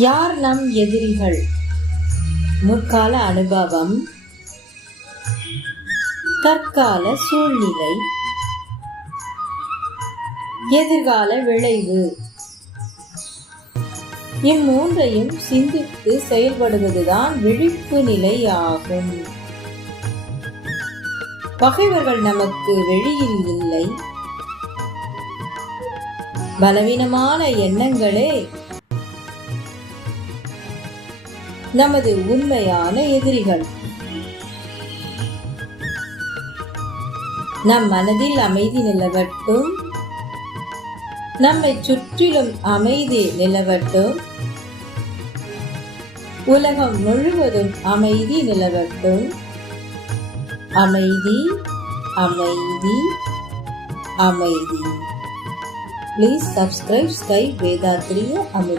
யார் நம் எதிரிகள்? முற்கால அனுபவம், தற்கால சூழ்நிலை, எதிர்கால விளைவு. இம்மூன்றையும் சிந்தித்து செயல்படுவதுதான் விழிப்பு நிலை ஆகும். பகைவர்கள் நமக்கு வெளியில் இல்லை, பலவீனமான எண்ணங்களே நமது உண்மையான எதிரிகள். நம் மனதில் அமைதி நிலவட்டும், நம்மை சுற்றிலும் அமைதி நிலவட்டும், உலகம் முழுவதும் அமைதி நிலவட்டும். அமைதி, அமைதி, அமைதி. Please subscribe Sky Vedatri Amrit.